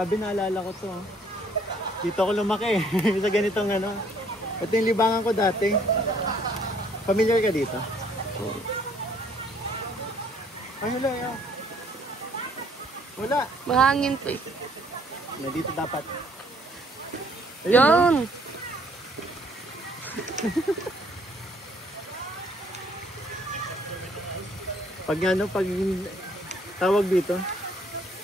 Grabe, naalala ko to. Dito ako lumaki sa ganitong ano. Ito yung libangan ko dati. Familiar ka dito? Ay, wala yan. Wala. Mahangin po eh. Na dito dapat. Ayun, Yan. no? Pag ano, pag tawag dito.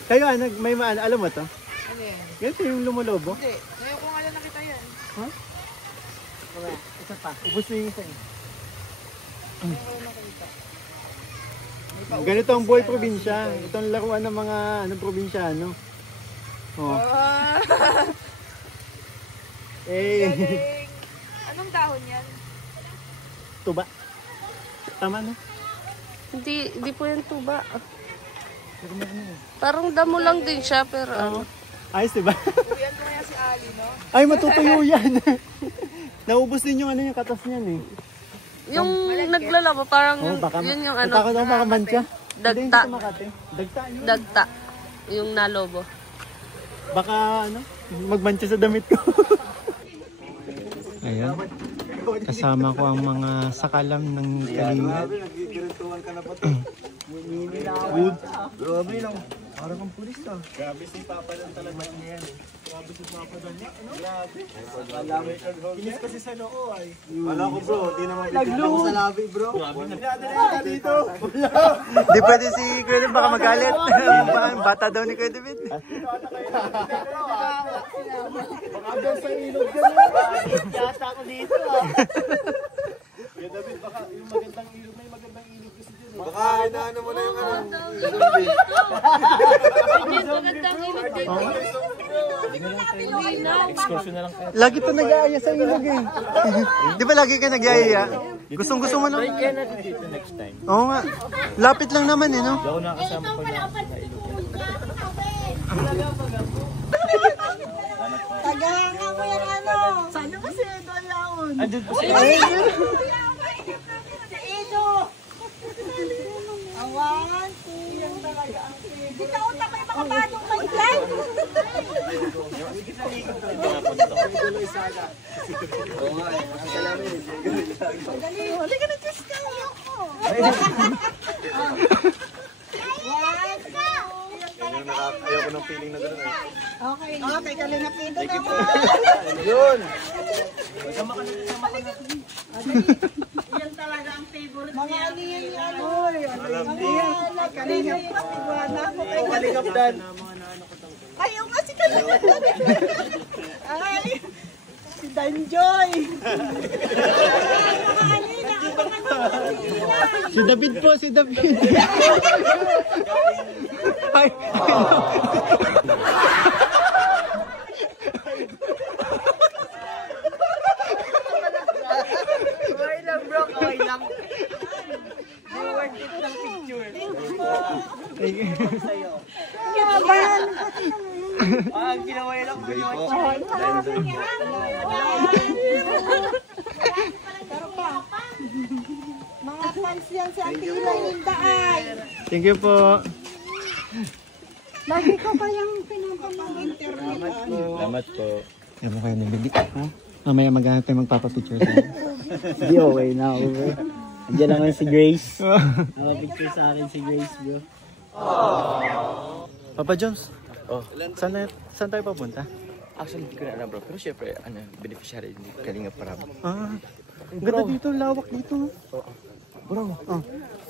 Kayo, may alam mo to? Ano yan? Ganito yung lumulobo. Hindi. Ngayon ko nga lang nakita yan. Ha? Okay, isa pa. Ubus na yung isa eh. Ngayon ko lang nakita. Ganito ang buhay probinsya. Ito ang laruan ng mga probinsyano. Oh. Eh, Galing. Anong dahon yan? tuba. Tama no? Hindi po yan tuba. Parang damo lang din siya, pero ano. Ayos, diba? Uwian ko nga si Ali, no? Ay, matutuyo yan. Naubos din yung ano yung katas niyan eh. Yung naglalaba, parang Oh, baka, yun yung ano, Takot ako baka mantsa. Dagta. Hindi sa Makati. Dagta yun. dagta. Yung nalobo. Baka ano, magmantsa sa damit ko. Ayan. Kasama ko ang mga sakalam ng Kalinga. Good. Grabe lang. Parang kang pulis ka. Grabe si Papa lang talaga niya yan. Grabe si Papa lang niya. Grabe. Kinis kasi sa noo ay. Wala ko bro, di naman bibigyan sa labi bro. Grabe na dito. Di pwede si Kuya David, baka magalit. Bata daw ni Kuya David. Baka doon sa ilog dyan. Yata ako dito ah. Kuya David, baka yung magandang ilog, may magandang ilog kasi dyan. Baka inaano mo na yung ano. Lagi pa nag-aaya sa ilog eh. Di ba lagi ka nag-aaya? Gustong-gusto mo lang. Kaya natin dito next time. Oo nga. Lapit lang naman eh, no? Ako nakasama ko na. Tagahanga mo yan, ano? Sana kasi doon laon. Andun po siya. Si Edo. Awan. Yan talaga ang favorite. Di ka utak may mga bagong may plan. Oo nga eh. Masalamin. Dali. Hindi ka na-kiss ka. Ayoko. Ayoko ng feeling na gano'n eh. Okay. Okay, kalingap ito naman. Yun! Yan talaga ang favorite niya. Mga aliyan niya. Oy, aliyan. Kalingap pa. Iguana ko. Kalingap dan. Ayaw nga si kalingap dan. Ay, si Danjoy. Mga aliyan. Si David po, si David. Ay, Okay lang bro, okay lang. Di worth it ng picture. Yaman! Ah, ginawa lang. Mga fans yan si Auntie Ilay Lindaay. thank you po. Lagi ko kayang pinapamang-internet. Salamat po. Yan mo kayo nabili. Ha? Mamaya maghanap tayo magpapapicture tayo. Hindi, okay na ako bro. Andiyan naman si Grace. Nakapicture sa akin si Grace bro. Papa Jones, Oh. saan tayo papunta? Actually, hindi ko na alam bro. Pero syempre, beneficiary ni Kalinga Parab. Ah, ganda dito, lawak dito. Bro, Oh.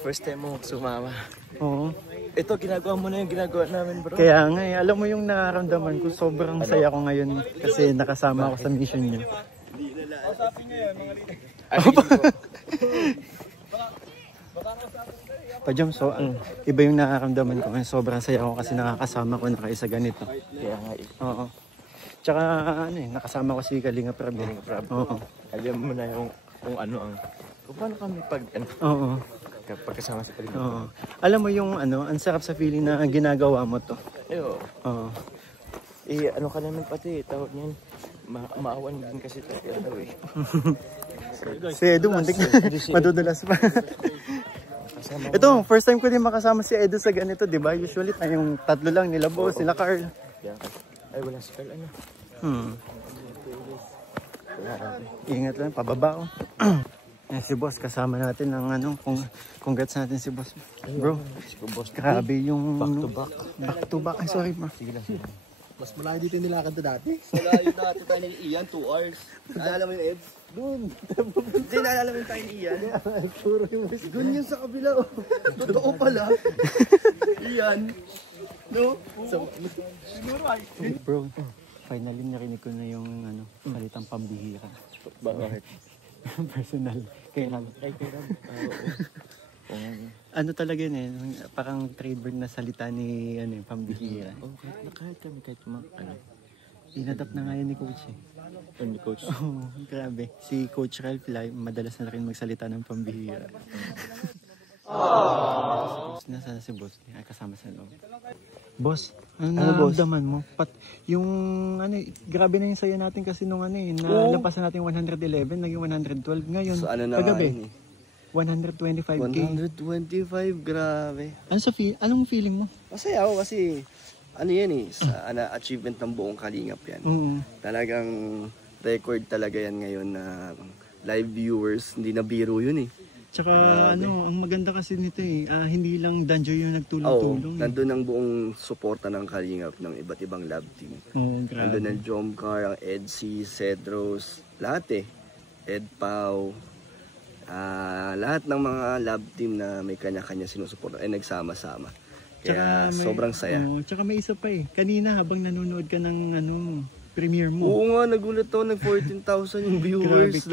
first time mo sumama. Oo. Ito, ginagawa mo na yung ginagawa namin bro. Kaya nga eh, alam mo yung nararamdaman ko, sobrang saya ko ngayon kasi nakasama ako sa mission niyo. Pa Joms, so, iba yung nararamdaman ko ngayon, sobrang saya ko kasi nakakasama ko na kayo sa ganito. Kaya nga eh. Oo. Tsaka ano eh, nakasama ko si Kalinga Prab. Oo. Alam mo na yung kung ano ang... Kung paano kami pag... Oo. Pagkasama sa Kalinga. Oo. Alam mo yung ano, ang sarap sa feeling na ginagawa mo to. Eyo. Oo. Eh, ano ka naman pati, tawag niyan. Maawan din kasi tayo daw eh. Si Edu, muntik na. Madudulas pa. Ito, first time ko din makasama si Edu sa ganito, di ba? Usually tayong tatlo lang, nila Boss, sila Carl. Ay, wala si Carl, ano? Ingat lang, pababa oh. Eh, si boss, kasama natin ng ano, congrats natin si boss. Bro, grabe yung... Back to back. Back to back. Ay, sorry bro. Sige lang, sige lang. Mas malayo dito yung nilakad na dati. Malayo dati tayo ni Ian, 2 hours. Naalala mo yung Eds? Doon. Hindi, naalala mo yung tayo ni Ian? Puro yung boss. Doon yun sa kabila, oh. Totoo pala. Ian. No? Bro, finally narinig ko na yung ano, salitang pambihira. Bakit? Personal. Kay Ram. Ano talaga yun eh, parang trademark na salita ni ano, pambihira. Oh, kahit kami, kahit ano. Inadapt na nga yun ni Coach eh. Ni Coach. Oh, grabe. Si Coach Ralph Lai, madalas na rin magsalita ng pambihira. Nasaan si Boss? Ay, kasama sa loob. Boss, ano nararamdaman mo? Yung ano, grabe na yung saya natin kasi nung ano eh, nalampasan natin 111, naging 112 ngayon. So, ano na kagabi, nga yun eh. 125k. 125, grabe. Anong feeling mo? Masaya ako kasi ano yan eh, sa achievement ng buong Kalingap yan. Talagang record talaga yan ngayon na live viewers, hindi na biro yun eh. Tsaka ano, ang maganda kasi nito eh, hindi lang Danjo yung nagtulong-tulong. Nandun ang buong suporta ng Kalingap ng iba't ibang lab team. Grabe. Nandun ang Jomcar, ang EDC, Cedros, lahat eh. Ed Pau, lahat ng mga lab team na may kanya-kanya sinusuporta ay nagsama-sama. Kaya sobrang saya. Tsaka may isa pa eh, kanina habang nanonood ka ng ano, premiere mo. Oo nga, nagulat ako, nag-14,000 yung viewers.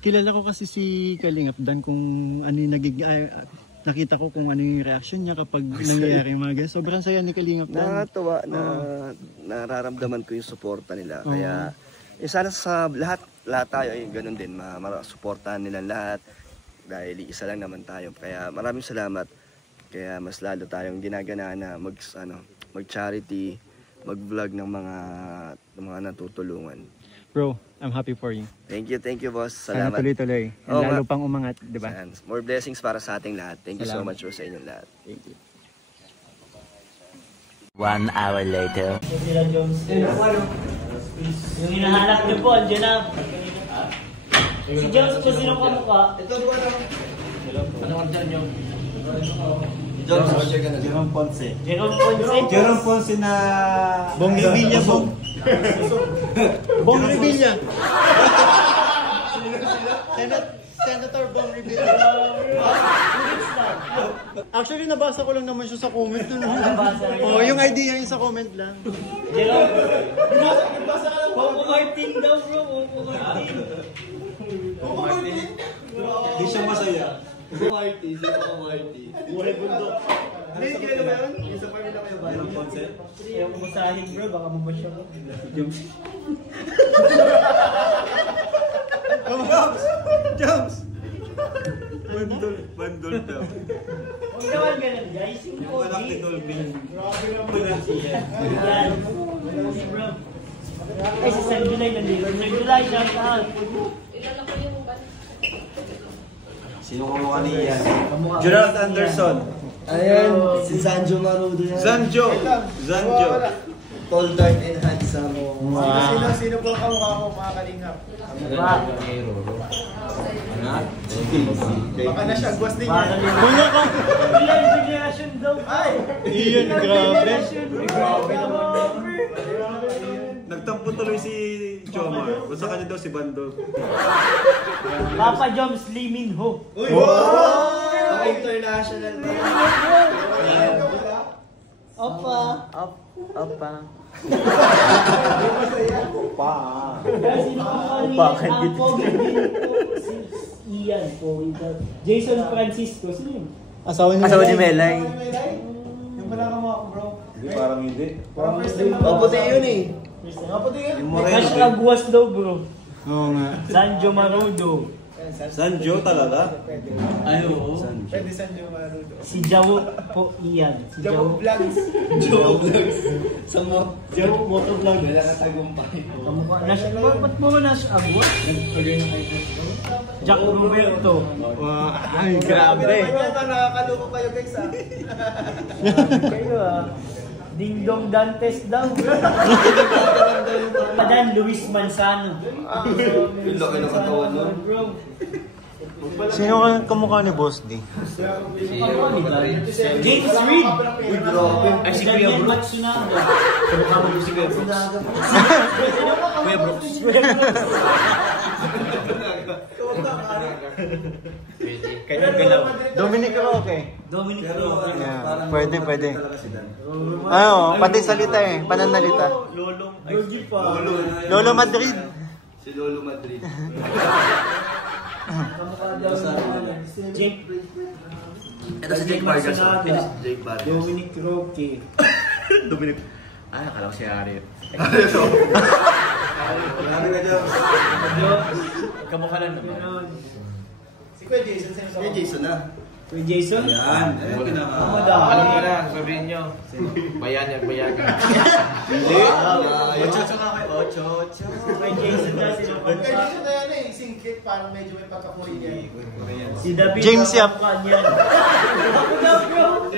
Kilala ko kasi si Kalingap Dan kung ano yung nakita ko kung ano yung reaction niya kapag nangyayari yung mga ganyan. Sobrang saya ni Kalingap Dan. Nakakatawa na nararamdaman ko yung suporta nila. Kaya sana sa lahat tayo ay ganun din, masuportahan nila lahat. Dahil isa lang naman tayo. Kaya maraming salamat. Kaya mas lalo tayong ginagana na mag-charity, mag-vlog ng mga natutulungan. Bro, I'm happy for you. Thank you boss. Sana Salamat. tuloy-tuloy. Lalo pang umangat, di ba? More blessings para sa ating lahat. Thank you so much sa inyong lahat. Thank you. 1 hour later. Sila Jones. Yung hinahanap niyo po, andyan na. Si Jones po, sino ka mukha? Ito po lang. Ano order niyo? Jones, order ka na. Jerome Ponce. Jerome Ponce na... Bong Revilla, Bong. Bong Revilla. Senator Bong Revilla. Actually, nabasa ko lang naman siya sa comment dun. Yung idea yun sa comment lang. Jerome. Coco Martin daw bro, Coco Martin. Coco Martin? Di siya masaya. Coco Martin. Buhay bundok. Ano yung kilo ba yun? Yung sa pamilya kayo ba? Yung Ponce? Yung kumasahin bro, baka mamasya ko. Jumps! Bandol daw. Huwag naman ganun guys, yung Kobe. Grabe naman siya. Yan. Bro. Ay, si San July nandito. San July, shout out. Sino kumukha ni Ian? Gerald Anderson. Ayan, si Sanjo Marudo yan. Zanjo. Tall, dark, and handsome. Sino ba kamukha ko mga kalingap? Baka na siya, guwas din niya. Kuya ka! Ilan generation daw. Ay! Iyan, grabe. Grabe naman. Nagtampo tuloy si Jomar. Basta kanya daw si Bandol. Papa Joms Lee Min Ho. Wow! International. Opa. Opa. Sino po kanina? Ang pogi din po. Si Ian po. Jason Francisco. Sino yun? Asawa ni Melay. Yung pala ka mo, bro. Hindi, parang hindi. Puti yun eh. Cash Aguas daw bro. Oo nga. Sanjo Marudo. Sanjo talaga? Ay, oo. Pwede Sanjo Marudo. Si Jawo po Ian. Si Jawo Vlogs. Sa mo. Jawo Motovlog. Wala ka tagumpay. Kamukha. Ba't mo Nash Aguas? Jack Roberto. Wow, ay grabe. Nakakaluko kayo guys ah. Kayo ah. Ding Dong Dantes daw. Padan Luis Manzano. Yung laki ng katawan nun. Bro. Sino ang kamukha ni Boss D? James Reid. Uy, grabe. Ay, si Kuya Brooks. Matsunaga. Kamukha mo si Kuya Brooks. Kuya Brooks. Kanyang galaw. Dominic Roque. Dominic Pero Roque. Yeah, pwede, pwede. Talaga si Dan. Pati salita eh, pananalita. Logi pa. Lolo Madrid. Si Lolo Madrid. Jake. Ito si Jake Vargas. Jake Vargas. Dominic Roque. Dominic. Ah, akala ko si Arit. Marami ka dyan. Kamukha lang naman. Si Kuya Jason, sino sa Kuya Jason na. Kuya Jason? Yan. Ayan, Madami. Alam ko na, sabihin nyo. Bayan bayagan. Hindi. Ocho ka kay Ocho. Kuya Jason na sino pa Kaya dito na yan eh, singkit, parang medyo may pagkakurin yan. Si David. James Yap. Ako daw bro.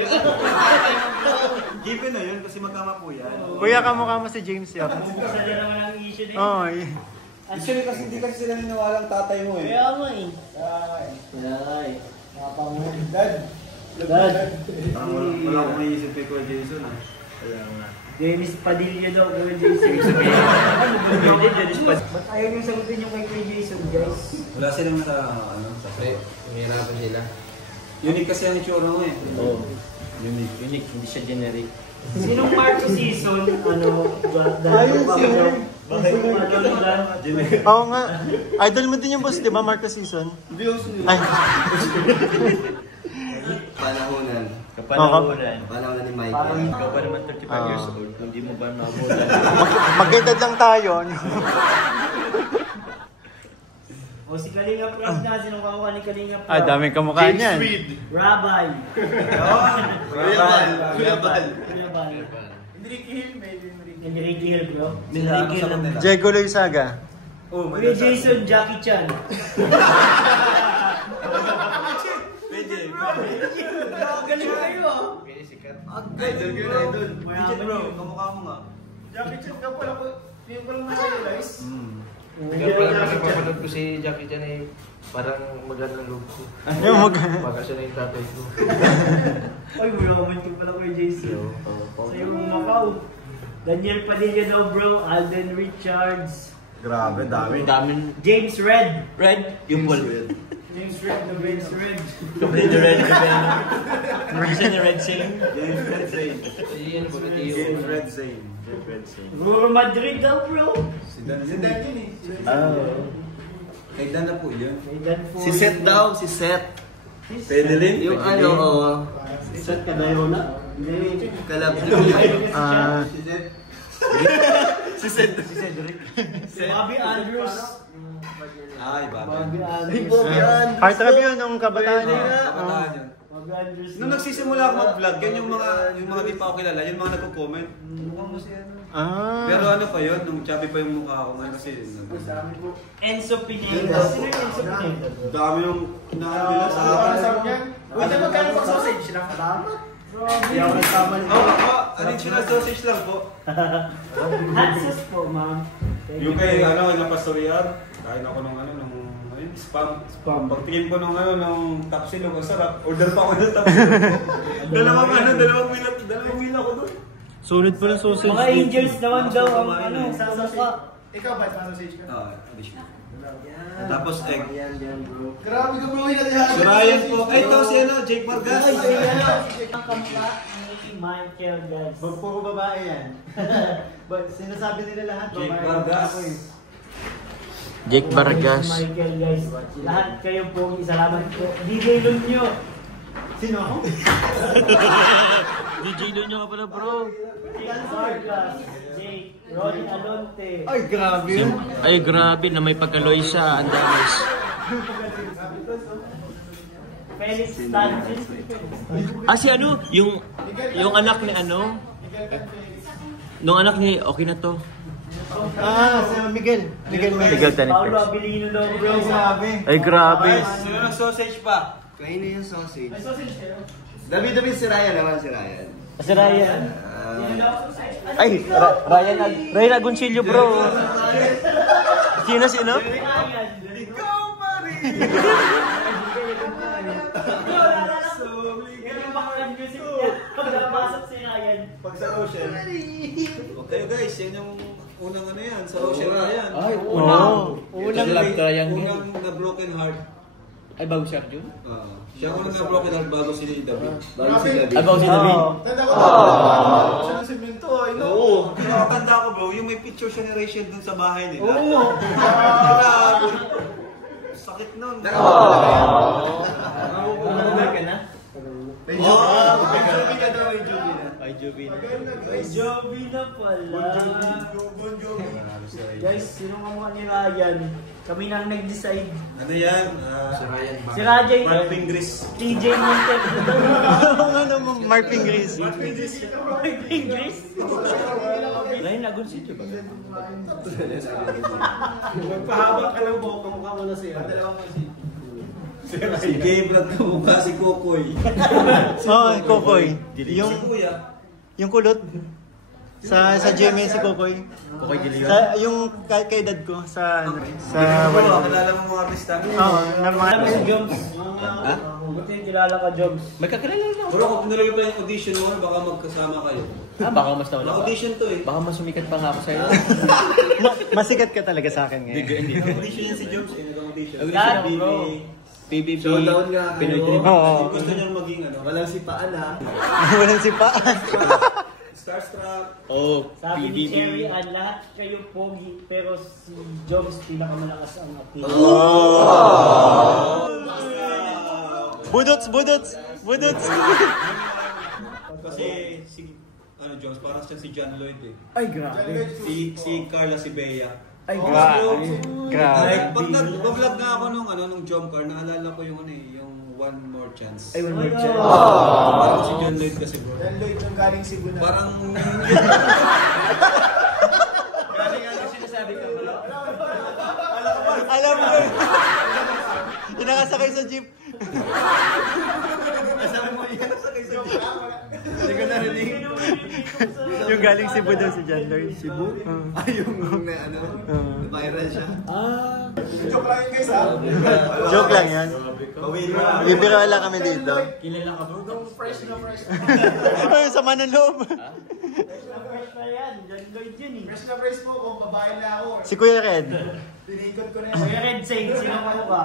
Given na yun kasi magkama po yan. Kuya, kamukha mo si James Yap. Buksan na naman ang issue na yun. Oh, Actually, kasi hindi kasi sila niniwalang tatay mo eh. Kaya nga eh. Ay. Dad. Wala akong maisip kay Kuya Jason ah. Kaya nga. Dennis Padilla daw, Kuya Jason. Ano ba yun? Dennis Padilla. Ba't ayaw niyong sagutin yung kay Kuya Jason, guys? Wala silang nasa, sa pre. Umirapan sila. Unique kasi ang itsura mo eh. Oo. Unique, hindi siya generic. Sinong Marco Season? Ayun siya. Oo nga. Idol mo din yung boss, di ba, Marcos Season? Hindi ako sunod. Ay, Panahonan. Panahonan ni Mike. Parang Ikaw pa naman 35 years old, hindi mo ba nabulan? mag-edad lang tayo. O si Kalinga Prab na, sinong kakuha ni Kalinga Prab? Ay, daming kamukha niyan. Rabbi. Kuya Bal. Kuya Bal. Kuya Bal. Enrique Hill, may Enrique Hill, bro. Enrique Hill. Diego Loizaga. Oh, may Kuya Jason, Jackie Chan. Pwede. Galing kayo ah. Idol ko yun, idol. Mayaman Bro, yun. kamukha mo nga. Jackie Chan ka pala ko. Yung ko lang na-realize. Kaya pala kasi papanood ko si Jackie Chan eh, parang magandang loob ko. Baka siya na yung tatay ko. Ay, mayaman ka pala Kuya Jason. Sa'yo mong Macau. Daniel Padilla daw bro, Alden Richards. Grabe, dami. Daming James Red. red, yung ball. James Red, the James Red. Kapatid ni Red Cabello. Isa ni Red Singh. James Red Zane. Iyan, Bonatio. James Red Zane. James Red Zane. Ruro Madrid daw bro. Si Dan Si Dan yun eh. Kay Dan na po yun. May Dan po. Si Seth daw, si Seth. Pwede rin? Yung ano, oo. Seth Cadayola. Kalab. Si Seth. Si Bobby Andrews. Ay, Bobby Bobby. Andrews. Heartthrob yun nung kabataan niya. Kabataan yun. Bobby Andrews. Nung nagsisimula ako mag-vlog, yan yung mga di pa ako kilala, yung mga nagko-comment. Mukha mo siya. Pero ano pa yun, nung chubby pa yung mukha ko ngayon kasi. Enzo Pineda. Sino yung Enzo Pineda? Dami yung nila sa akin. Uy, na magkano pag sausage lang? Hindi ako nagkaman. Additional sausage lang po. Hot sauce po, ma'am. Yung kay napastorian, kain ako nung spam. Pagtingin ko nung tapsilog, ang sarap. Order pa ako ng tapsilog. dalawang mila ko doon. Sulit pala sausage. Mga angels naman daw ang sasaka. Ikaw ba, sausage ka? Additional. Tapos egg. Grabe ka bro, hinatihan. Si Ryan po. Ay, ito si Jake Vargas. Ang kamla ni Michael, guys. Puro babae yan. But sinasabi nila lahat Jake babae. Vargas. Jake Vargas. Michael, guys. Lahat kayo po, salamat po. DJ Lunyo. Sino ako? DJ Lunyo ka pala bro. Jake Vargas. Jake. Ronnie Alonte. Ay, grabe yun. Ay grabe na may pagkaloy siya. Ang damis. Felix Stanton. Si ano? Yung anak ni ano? Nung anak ni, okay na to. Si Miguel. Miguel Tanit. Paolo Abilino daw, bro. Grabe. Ay grabe. Sino ng sausage pa? Kainin yung sausage. May sausage kayo? David si Ryan naman, si Ryan. Si Ryan. Ay, Ryan Agoncillo, bro. Sino? Ikaw pa rin! Pag sa ocean. Okay guys, yan yung unang ano yan. Sa ocean na yan. Ay, Unang love triangle. Unang na broken heart. Ay, bago siya yun? Siya ang unang na broken heart bago si David. Ay, bago si David? Tanda ko siya ng simento. Oo. Nakatanda ko bro, yung may picture siya ni Rachel dun sa bahay nila. Oo. Grabe. Sakit nun. Nakakabay ka na? May Joby ka daw, may Joby na. Ay, Joby na. Ay, Joby na pala. Bon Joby. Guys, sino nga ni Ryan? Kami nang nag-decide. Ano yan? Si Ryan. Mark Pingris. TJ Montel. Ano mo, Mark Pingris? Mark Pingris? Ryan Agoncillo ba? Magpahaba ka ng buhok, kamukha mo na siya. Si Gabe nagkamukha si Kokoy. Kokoy. Si Kuya. Yung kulot. Sa GMA si Kokoy. Kokoy Gilion? Yung kay dad ko sa Kilala mo mga artista? Oo, na mga Si Joms. Buti yung kilala ka, Joms. May kakilala na ako. Bro, kung pinulagay pa yung audition mo, baka magkasama kayo. Baka mas nawala pa. Na-audition to eh. Baka mas sumikat pa nga ako sa'yo. masikat ka talaga sa akin ngayon. Hindi. Na-audition yan si Joms eh. Nag-audition. Yan, bro. PBB. Showdown nga. Pinoy kayo. Dream. Oo. Gusto niya maging ano? Walang sipaan ha. Walang sipaan. Starstruck. Oh, Sabi ni PBB. Cherry, lahat kayo pogi, pero si Joms pinakamalakas ang appeal. Budots. Kasi si Jones, parang siya si John Lloyd eh. Ay, grabe. Si Carla si Bea. Ay, Grabe. Like, pag nag-vlog nga ako nung Jom Car, naalala ko yung yung One More Chance. Ay, one more chance. Parang si John Lloyd kasi bro. Yan Lloyd nung galing Cebu na. Parang Galing ano sinasabi ka pala? Alam mo. Inakasakay sa jeep. kasama mo yan sa jeep. Hindi ko narinig. Yung galing Cebu daw si John Lloyd. Cebu? Yung na ano, viral siya. Joke lang yun guys ha. Joke lang yan. Bibiro lang kami dito. Kilala ka bro? Fresh na. Ay, sama ng loob. Fresh na yan. John Lloyd yun eh. Fresh mo kung babae na ako. Si Kuya Red. Tinikot ko na yan. Kuya Red Saint, sino ka ba?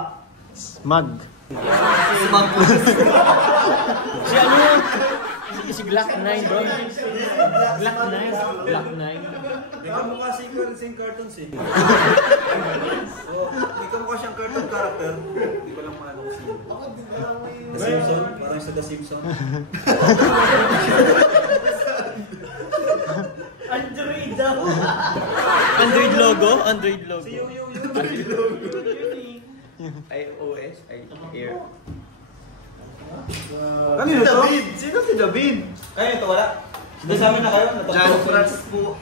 Mag. Si ano? Si Glock 9 bro. Glock 9. Glock 9. Hindi ka mukha sing cartoons eh. Hindi ka mukha siyang cartoon character. Hindi ko lang maano ko sino. The Simpson? Parang sa The Simpson. Android daw. Android logo? Si yung iOS? Air. Kanino to? David! Sino si David? Kayo ito wala? Doon sa amin na kayo? John Prats po.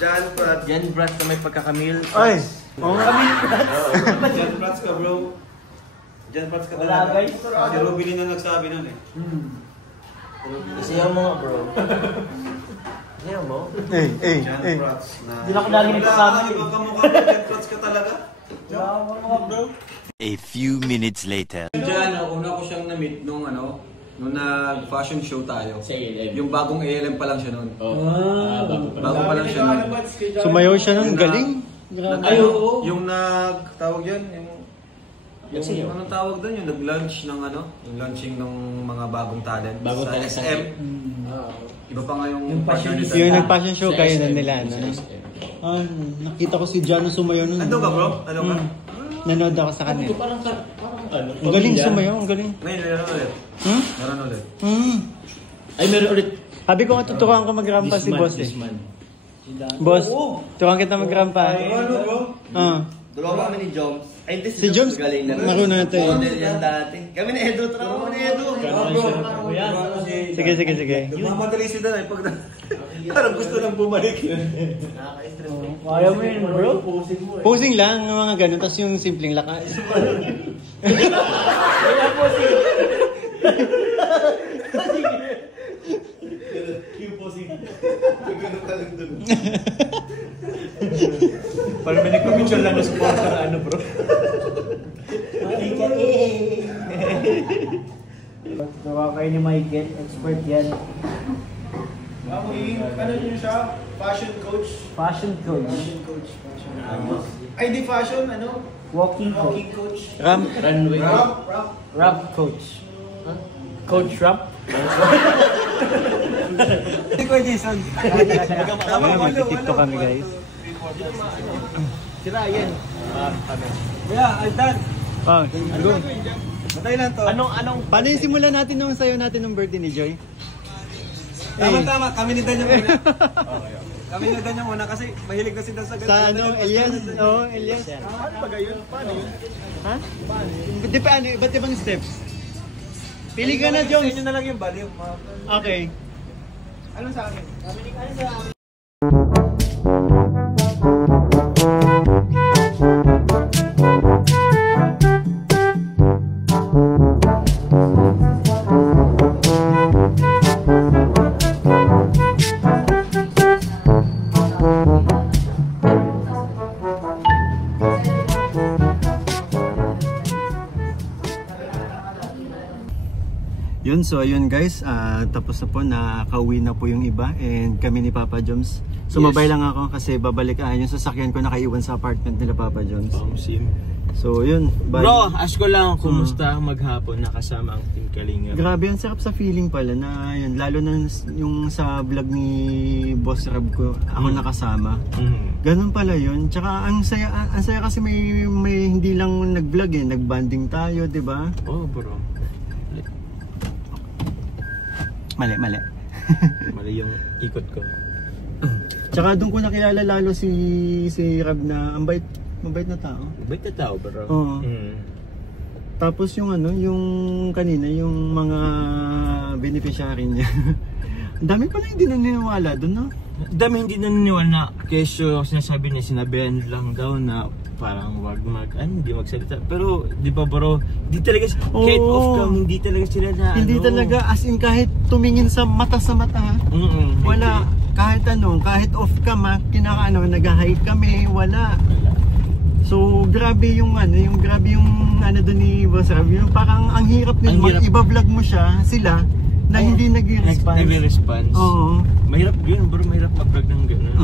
John Prats. Yan, Brad, na may pagkakamil. Ay. Oo nga. John Prats ka bro. John Prats ka Wala talaga. guys. Si Rubilin na nagsabi nun eh. Isayaw mo nga, bro. Isayaw mo? John Prats na... Hindi na ako lagi nagkasama eh. Ibang kamukha mo, John Prats ka talaga? Wala ako mga bro. A few minutes later. Diyan, una ko siyang na-meet nung nag-fashion show tayo. Sa ALM. Yung bagong ALM pa lang siya nun. Bago pa lang siya nun. Sumayaw siya ng galing. Ay, oo. Yung tawag yun, Nagsayaw? anong tawag doon? Yung nag-launch ng yung launching ng mga bagong talent. Bagong sa talent sa SM. Iba pa nga yung fashion partner Yung nila. nag-fashion show kayo na nila. Sa No? SM. Nakita ko si Jano sumayaw nun. Ando ka bro? Ano ka? Nanood ako sa Ito kanila. parang ano? Ang galing sumayaw, ang galing. Ngayon, meron ulit. Hmm? Meron ulit. Ay, meron ulit. Sabi ko nga tuturuan ko magrampa si boss eh. This man. Boss, turuan kita magrampa. Ano bro? Dalawa kami ni Joms. Ay, hindi Si Joms, galing na. marunong na ito eh. Model yan dati. Kami ni Edo, trabaho ni Edo. Sige. Nagmamadali si Dan eh. Parang gusto nang bumalik. Kaya mo yun bro. Posing lang, ng mga ganun, tapos yung simpleng lakas. Kaya po si... Parang may nag-commission lang na supporter ano bro. Gawa kayo ni Michael, expert yan. Ano yun siya? Fashion coach. Fashion coach. Fashion coach. Ay, di fashion, ano? Walking coach. Walking coach. Runway. Rap coach. Coach rap? Hindi ko, Jason. Ngayon, magti-tiktok kami, guys. Sira, yan. Kuya, Aldan. Ah, go. Matay lang to. Anong, paano yung simulan natin nung sayo natin ng birthday ni Joy? Tama, kami ni Dan yung muna. Kami ni Dan yung muna kasi mahilig na si Dan sa ganito. Sa ano, Elias? Oo, Elias. Paano ba yun? Paano yun? Ha? Paano? Iba't ibang steps. Pili ka na, Jones. Yun na lang yung value. Okay. Ano sa akin? Yun, so ayun guys, tapos na po, nakauwi na po yung iba and kami ni Papa Joms. Sumabay lang ako kasi babalik yung sasakyan ko nakaiwan sa apartment nila Papa Joms. So yun, bye. Bro, ask ko lang kumusta maghapon nakasama ang Team Kalinga. Grabe, ang sarap sa feeling pala na yun, lalo na yung sa vlog ni Boss Rab ko, ako nakasama. Ganun pala yun. Tsaka ang saya kasi may hindi lang nag-vlog nag-banding tayo, 'di ba? Oh, bro. Mali. Mali yung ikot ko. Tsaka doon ko nakilala lalo si Rab na mabait na tao. Mabait na tao, bro. Oo. Tapos yung yung kanina, yung mga beneficiary niya. Ang dami pala hindi naniniwala doon, no? Dami hindi naniniwala na kesyo sinasabi niya, sinabihan lang daw na parang wag hindi magsalita. Pero di ba bro, hindi talaga kahit off cam, hindi talaga sila na hindi talaga as in kahit tumingin sa mata ha. Wala. Kahit kahit off cam nag-hike kami, wala. So grabe yung grabe yung doon ni Boss Rab, yung parang ang hirap din iba-vlog mo sila na hindi nag-response. Oo. Mahirap yun bro, mahirap mag-vlog ng gano'n.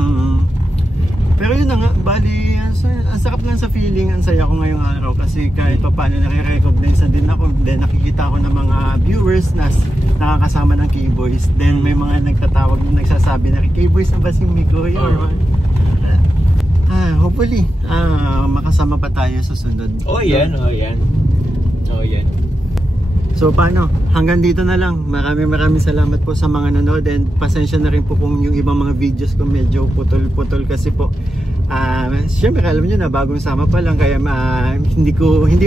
Pero yun na nga, bali, ang sarap lang sa feeling, ang saya ko ngayong araw kasi kahit pa paano nare-recognize na din ako, then nakikita ko ng mga viewers na nakakasama ng K-Boys, then may mga nagtatawag, nagsasabi na K-Boys na ba si Mikoy or what? Hopefully, makasama pa tayo sa sunod. Oh yan. So paano? Hanggang dito na lang. Maraming salamat po sa mga nanood and pasensya na rin po kung yung ibang mga videos ko medyo putol-putol kasi po syempre alam niyo na bagong sama pa lang kaya hindi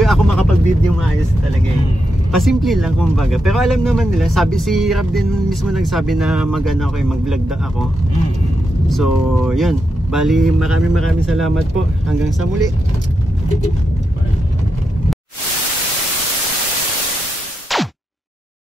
ako makapag-video maayos talaga pasimple lang kumbaga. Pero alam naman nila, si Rab din mismo nagsabi na mag-vlog ako. So yun, bali maraming salamat po. Hanggang sa muli.